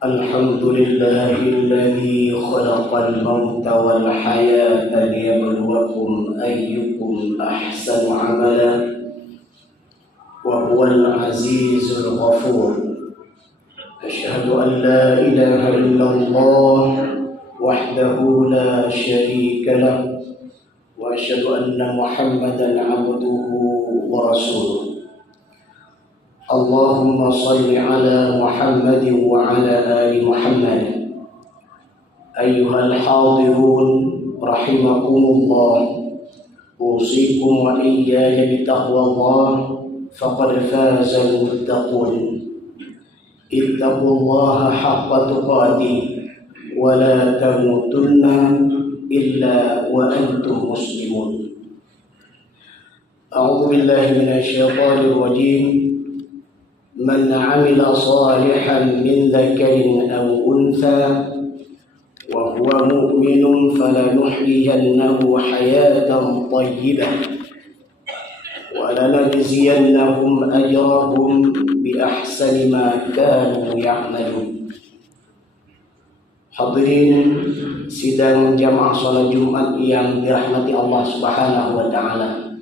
الحمد لله الذي خلق الموت والحياة ليبلوكم أيكم أحسن عملا وهو العزيز الغفور. أشهد أن لا إله إلا الله وحده لا شريك له وأشهد أن محمدا عبده ورسوله. اللهم صل على محمد وعلى آل محمد. أيها الحاضرون رحمكم الله، أوصيكم وإياي بتقوى الله فقد فاز المتقون. اتقوا الله حق تقاته ولا تموتن إلا وأنتم مسلمون. أعوذ بالله من الشيطان الرجيم. من عمل صالحا من ذكر أو أنثى وهو مؤمن فلنحيينه حياة طيبة ولنجزينهم أجرهم بأحسن ما كانوا يعملون. Hadirin sidang jamaah salat Jumat yang dirahmati Allah Subhanahu wa taala.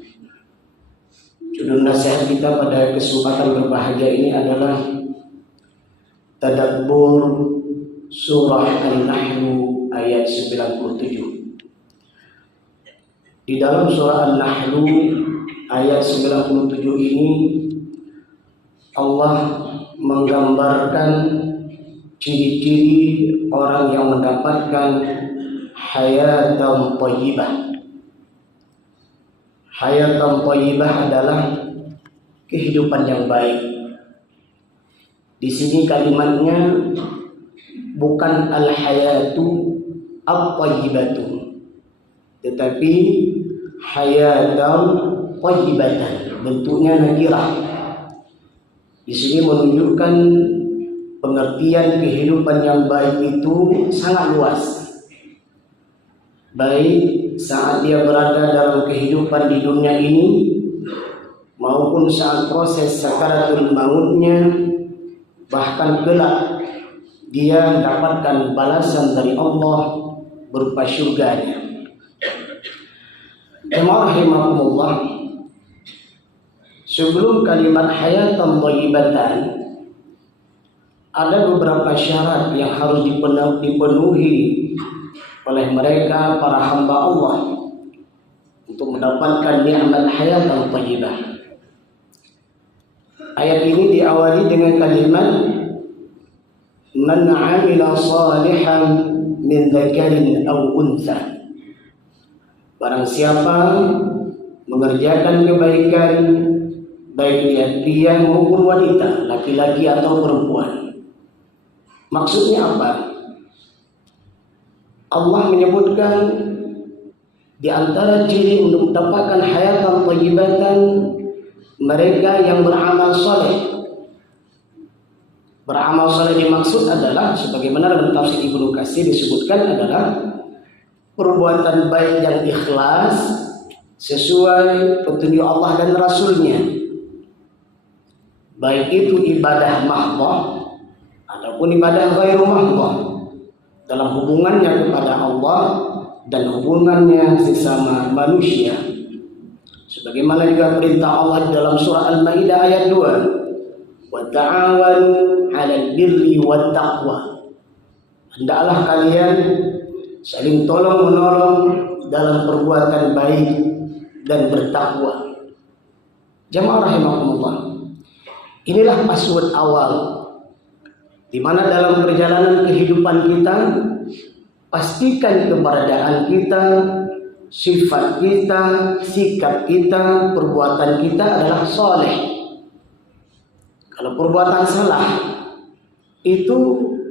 Judul nasihat kita pada kesempatan berbahagia ini adalah tadabbur surah An-Nahl ayat 97. Di dalam surah An-Nahl ayat 97 ini Allah menggambarkan ciri-ciri orang yang mendapatkan hayatan thayyibah. Hayatan thayyibah adalah kehidupan yang baik. Di sini kalimatnya bukan al-hayatu at-thayyibatu, tetapi hayatan thayyibatan, bentuknya nakirah. Di sini menunjukkan pengertian kehidupan yang baik itu sangat luas. Baik saat dia berada dalam kehidupan di dunia ini maupun saat proses sakaratul mautnya, bahkan kelak dia mendapatkan balasan dari Allah berupa syurganya. Jemaah rahimakumullah, sebelum kalimat hayatan thayyibatan ada beberapa syarat yang harus dipenuhi oleh mereka para hamba Allah untuk mendapatkan nikmat hayatan thayyibah. Ayat ini diawali dengan kalimat man 'amila salihan min dzakarin aw untha. Barang siapa mengerjakan kebaikan baik dia pria maupun wanita, laki-laki atau perempuan. Maksudnya apa? Allah menyebutkan di antara ciri untuk mendapatkan hayatan thayyibatan mereka yang beramal saleh. Beramal saleh dimaksud adalah sebagaimana dalam tafsir Ibnu Katsir disebutkan adalah perbuatan baik yang ikhlas sesuai petunjuk Allah dan Rasulnya. Baik itu ibadah mahdhah ataupun ibadah ghairu mahdhah, dalam hubungannya kepada Allah dan hubungannya sesama manusia. Sebagaimana juga perintah Allah dalam surah Al-Maidah ayat 2, wa ta'awanu 'alal birri wat taqwa. Hendaklah kalian saling tolong-menolong dalam perbuatan baik dan bertakwa. Jamaah rahimakumullah, inilah password awal di mana dalam perjalanan kehidupan kita, pastikan keberadaan kita, sifat kita, sikap kita, perbuatan kita adalah soleh. Kalau perbuatan salah, itu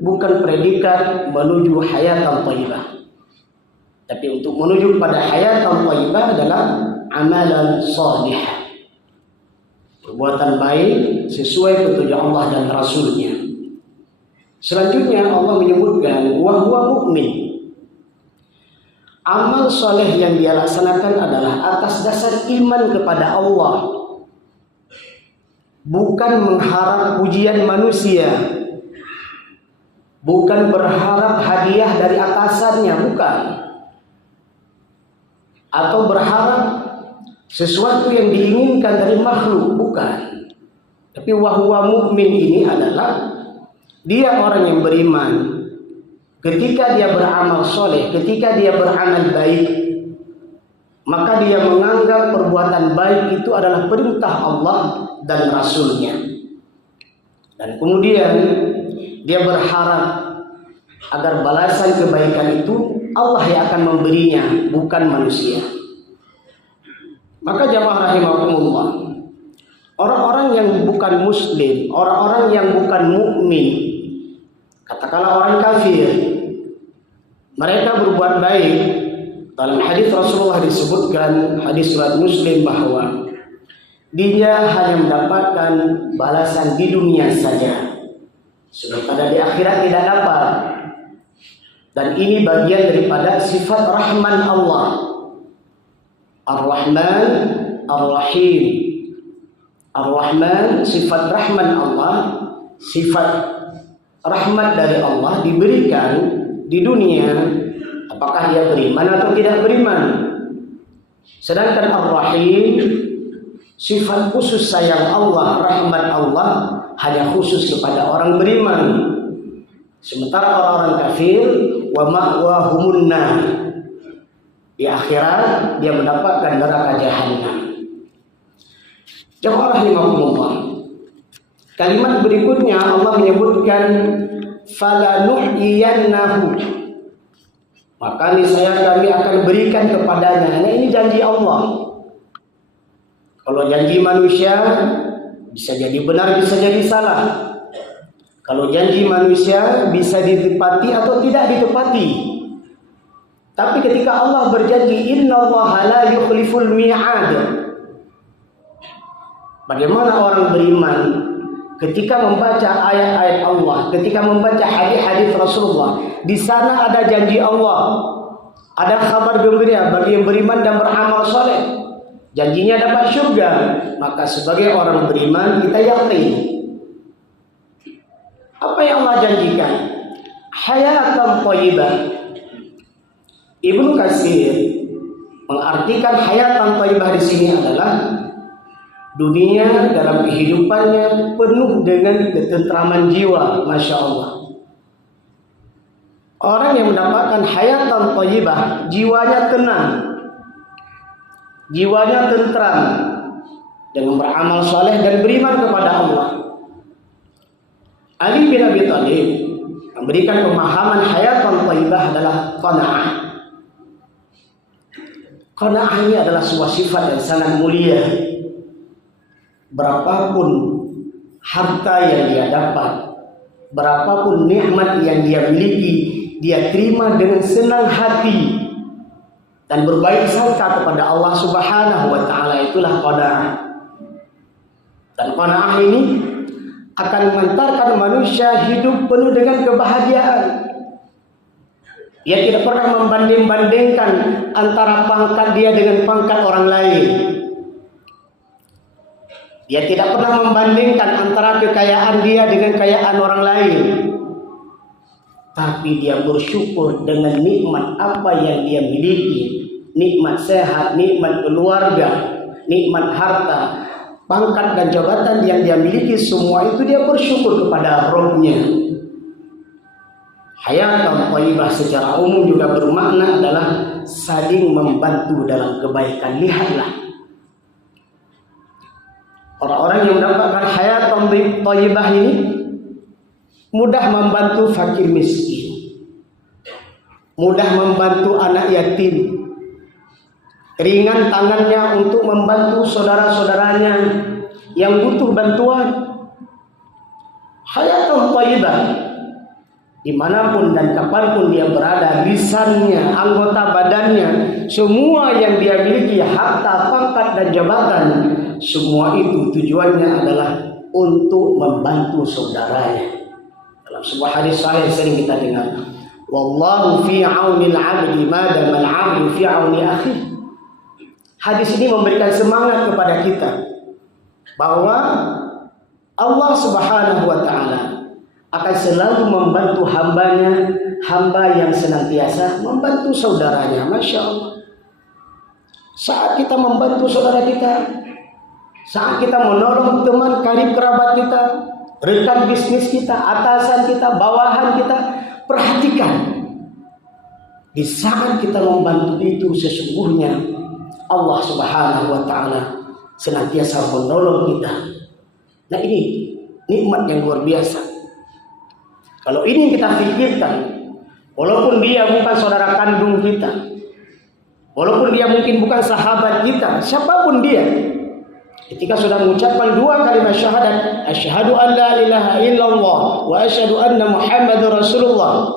bukan predikat menuju hayatan thayyibah. Tapi untuk menuju pada hayatan thayyibah adalah amalan salihah. Perbuatan baik sesuai petunjuk Allah dan Rasulnya. Selanjutnya Allah menyebutkan wa huwa mukmin. Amal soleh yang dia laksanakan adalah atas dasar iman kepada Allah, bukan mengharap pujian manusia. bukan berharap hadiah dari atasannya, bukan, atau berharap sesuatu yang diinginkan dari makhluk, bukan. Tapi wahwa mukmin ini adalah dia orang yang beriman. Ketika dia beramal soleh, ketika dia beramal baik, maka dia menganggap perbuatan baik itu adalah perintah Allah dan Rasulnya. Dan kemudian dia berharap agar balasan kebaikan itu Allah yang akan memberinya, bukan manusia. Maka jamaah rahimakumullah, orang-orang yang bukan muslim, orang-orang yang bukan mukmin, katakanlah orang kafir, mereka berbuat baik. Dalam hadis Rasulullah disebutkan, hadis riwayat Muslim, bahwa dia hanya mendapatkan balasan di dunia saja, sementara di akhirat tidak dapat. Dan ini bagian daripada sifat Rahman Allah, Ar-Rahman, Ar-Rahim. Ar-Rahman, sifat Rahman Allah, sifat rahmat dari Allah diberikan di dunia, apakah dia beriman atau tidak beriman. Sedangkan Ar-Rahim, sifat khusus sayang Allah, rahmat Allah hanya khusus kepada orang beriman. Sementara orang-orang kafir, wa ma'wahumun nar, di akhirat dia mendapatkan neraka jahanam. Jamaah rahimahumullah, kalimat berikutnya Allah menyebutkan falanuhyiyannahu, maka niscaya kami akan berikan kepadanya. Nah, ini janji Allah. Kalau janji manusia bisa jadi benar, bisa jadi salah. Kalau janji manusia bisa ditepati atau tidak ditepati. Tapi ketika Allah berjanji, innallaha la yukhliful mi'ad, bagaimana orang beriman ketika membaca ayat-ayat Allah, ketika membaca hadis-hadis Rasulullah, di sana ada janji Allah, ada kabar gembira bagi yang beriman dan beramal soleh, janjinya dapat surga. Maka sebagai orang beriman kita yakin apa yang Allah janjikan, hayatan thayyibah. Ibnu Katsir mengartikan hayatan thayyibah di sini adalah dunia dalam kehidupannya penuh dengan ketentraman jiwa. Masya Allah. Orang yang mendapatkan hayatan thayyibah, jiwanya tenang, jiwanya tentram dengan beramal soleh dan beriman kepada Allah. Ali bin Abi Thalib memberikan pemahaman hayatan thayyibah adalah qanaah. Qanaah ini adalah sebuah sifat yang sangat mulia. Berapapun harta yang dia dapat, berapapun nikmat yang dia miliki, dia terima dengan senang hati dan berbaik sangka kepada Allah Subhanahu wa taala. Itulah qanaah. Dan qanaah ini akan mengantarkan manusia hidup penuh dengan kebahagiaan. Dia tidak pernah membanding-bandingkan antara pangkat dia dengan pangkat orang lain. Dia tidak pernah membandingkan antara kekayaan dia dengan kekayaan orang lain. Tapi dia bersyukur dengan nikmat apa yang dia miliki. Nikmat sehat, nikmat keluarga, nikmat harta, pangkat dan jabatan yang dia miliki, semua itu dia bersyukur kepada Rabb-Nya. Hayatan thayyibah secara umum juga bermakna adalah saling membantu dalam kebaikan. Lihatlah orang-orang yang mendapatkan hayatan thayyibah ini mudah membantu fakir miskin, mudah membantu anak yatim, ringan tangannya untuk membantu saudara-saudaranya yang butuh bantuan. Hayatan thayyibah, dimanapun dan kapanpun dia berada, lisannya, anggota badannya, semua yang dia miliki, harta, pangkat dan jabatan, semua itu tujuannya adalah untuk membantu saudaranya. Dalam sebuah hadis sahih sering kita dengar, wallahu fi aunil 'abdi ma dama al-'abdu fi auni akhihi. Hadis ini memberikan semangat kepada kita bahwa Allah Subhanahu wa taala akan selalu membantu hambanya, hamba yang senantiasa membantu saudaranya. Masya Allah. Saat kita membantu saudara kita, saat kita menolong teman karib kerabat kita, rekan bisnis kita, atasan kita, bawahan kita, perhatikan. Di saat kita membantu itu sesungguhnya Allah Subhanahu wa taala senantiasa menolong kita. Nah, ini nikmat yang luar biasa. Kalau ini kita pikirkan, walaupun dia bukan saudara kandung kita, walaupun dia mungkin bukan sahabat kita, siapapun dia, ketika sudah mengucapkan dua kalimat syahadat, asyhadu an la ilaha illallah wa asyhadu anna muhammadar rasulullah,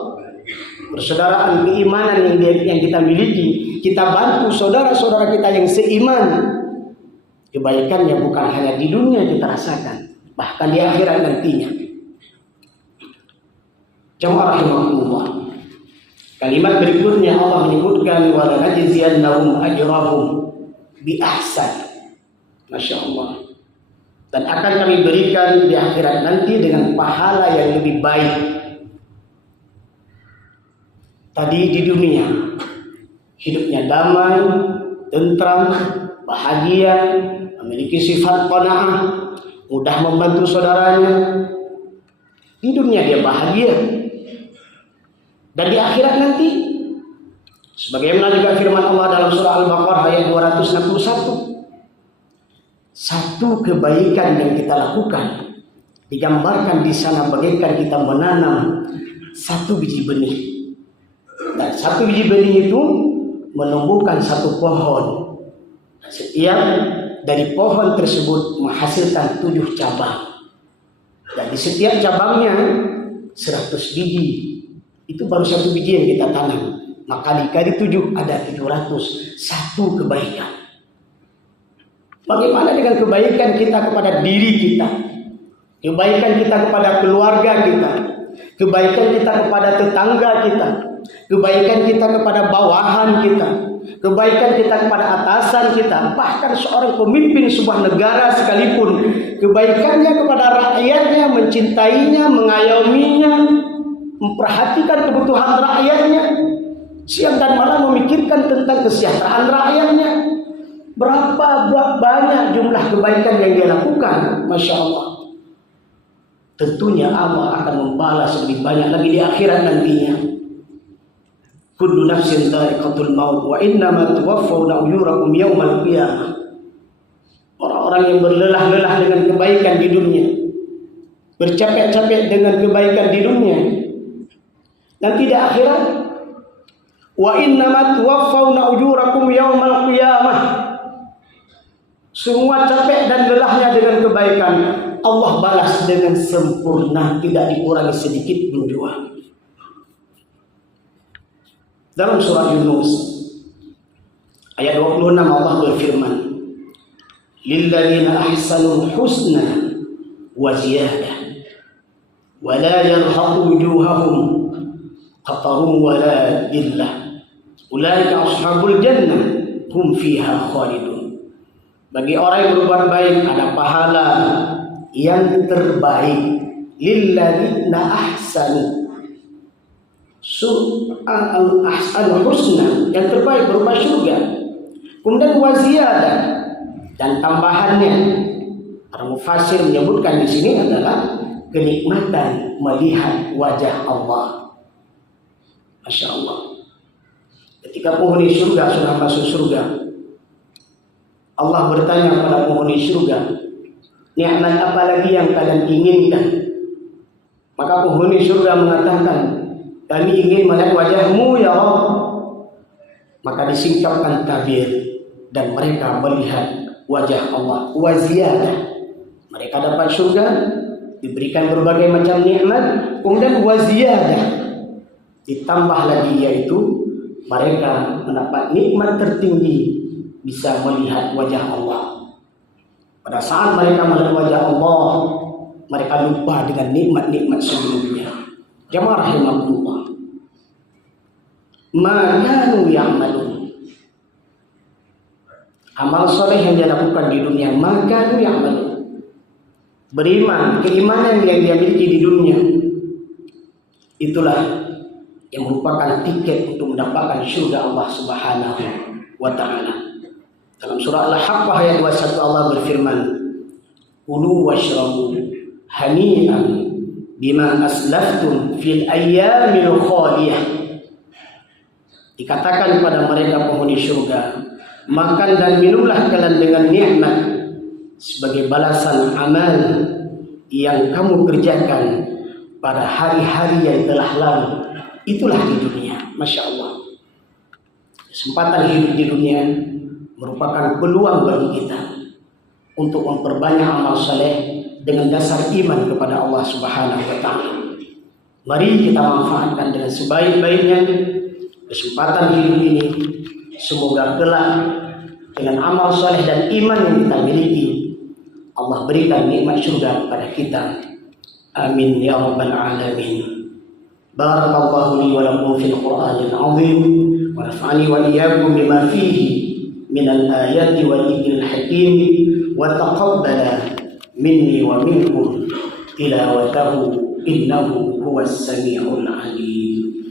persaudaraan keimanan yang kita miliki, kita bantu saudara-saudara kita yang seiman, kebaikannya bukan hanya di dunia kita rasakan, bahkan di akhirat nantinya. Jamaah rahimahullah. Kalimat berikutnya Allah menyebutkan wa lanajziyannahum ajrahum bi ahsan. Masya Allah. Dan akan kami berikan di akhirat nanti dengan pahala yang lebih baik. Tadi di dunia hidupnya damai, tentram, bahagia, memiliki sifat qanaah, mudah membantu saudaranya. Di dunia dia bahagia. Dan di akhirat nanti, sebagaimana juga firman Allah dalam surah Al-Baqarah ayat 261, satu kebaikan yang kita lakukan digambarkan di sana bagaikan kita menanam satu biji benih. Dan satu biji benih itu menumbuhkan satu pohon. Setiap dari pohon tersebut menghasilkan 7 cabang. Dan di setiap cabangnya 100 biji. Itu baru satu biji yang kita tanam. Maka dikali 7 ada 700. Satu kebaikan. Bagaimana dengan kebaikan kita kepada diri kita? Kebaikan kita kepada keluarga kita? Kebaikan kita kepada tetangga kita? Kebaikan kita kepada bawahan kita? Kebaikan kita kepada atasan kita? Bahkan seorang pemimpin sebuah negara sekalipun, kebaikannya kepada rakyatnya, mencintainya, mengayominya, memperhatikan kebutuhan rakyatnya, siang dan malam memikirkan tentang kesejahteraan rakyatnya. Berapa banyak jumlah kebaikan yang dia lakukan, Masya Allah. Tentunya Allah akan membalas lebih banyak lagi di akhirat nantinya. Kullu nafsin dha'iqatul maut wa innama tuwaffawna ujurakum yaumal qiyamah. Orang-orang yang berlelah-lelah dengan kebaikan di dunia, bercapek-capek dengan kebaikan di dunia, nanti di akhirat, wa innama tuwaffawna ujurakum yaumal qiyamah. Semua capek dan lelahnya dengan kebaikan, Allah balas dengan sempurna, tidak dikurangi sedikit pun juga. Dalam surah Yunus ayat 26 Allah berfirman, lilladzina ahsanul husna wa ziyadah wa la yarhaqu wujuhahum qatarun wa la dhillah ulaika ashabul jannah hum fiha khalidun. Bagi orang yang berbuat baik ada pahala yang terbaik. Lilladzina ahsanu ahsanul husna, yang terbaik berupa surga. Kemudian waziyadah, dan tambahannya. Para mufassir menyebutkan di sini adalah kenikmatan melihat wajah Allah. Masya Allah. Ketika penghuni surga sudah masuk surga, Allah bertanya kepada penghuni surga, nikmat apa lagi yang kalian inginkan? Maka penghuni surga mengatakan, kami ingin melihat wajahmu ya Allah. Maka disingkapkan tabir dan mereka melihat wajah Allah. Waziyadah, mereka dapat surga, diberikan berbagai macam nikmat. Kemudian waziyadah, ditambah lagi, yaitu mereka mendapat nikmat tertinggi, bisa melihat wajah Allah. Pada saat mereka melihat wajah Allah, mereka lupa dengan nikmat-nikmat sebelumnya. Jamaah rahimahullah. Makanu ya'malun. Amal soleh yang dia lakukan di dunia, makanu ya'malun. Beriman, keimanan yang dia miliki di dunia, itulah yang merupakan tiket untuk mendapatkan syurga Allah Subhanahu wa taala. Dalam surah Al-Haqqah ayat 21 Allah berfirman, "Kulu washrabu hani'an bima aslaftum fil ayyamil khaliyah." Dikatakan kepada mereka penghuni syurga, makan dan minumlah kalian dengan nikmat sebagai balasan amal yang kamu kerjakan pada hari-hari yang telah lalu. Itulah di dunia. Masya Allah, kesempatan hidup di dunia merupakan peluang bagi kita untuk memperbanyak amal saleh dengan dasar iman kepada Allah Subhanahu wa taala. Mari kita manfaatkan dengan sebaik-baiknya kesempatan hidup ini. Semoga kelak dengan amal saleh dan iman yang kita miliki, Allah berikan nikmat surga kepada kita. Amin ya rabbal alamin. Barakallahu li wa lakum fil Qur'anil azim wa nafa'ani wa iyyakum bima fihi minal ayati wal dhikril hakim wa taqabbala minni wa minkum tilawatahu innahu huwas samiul alim.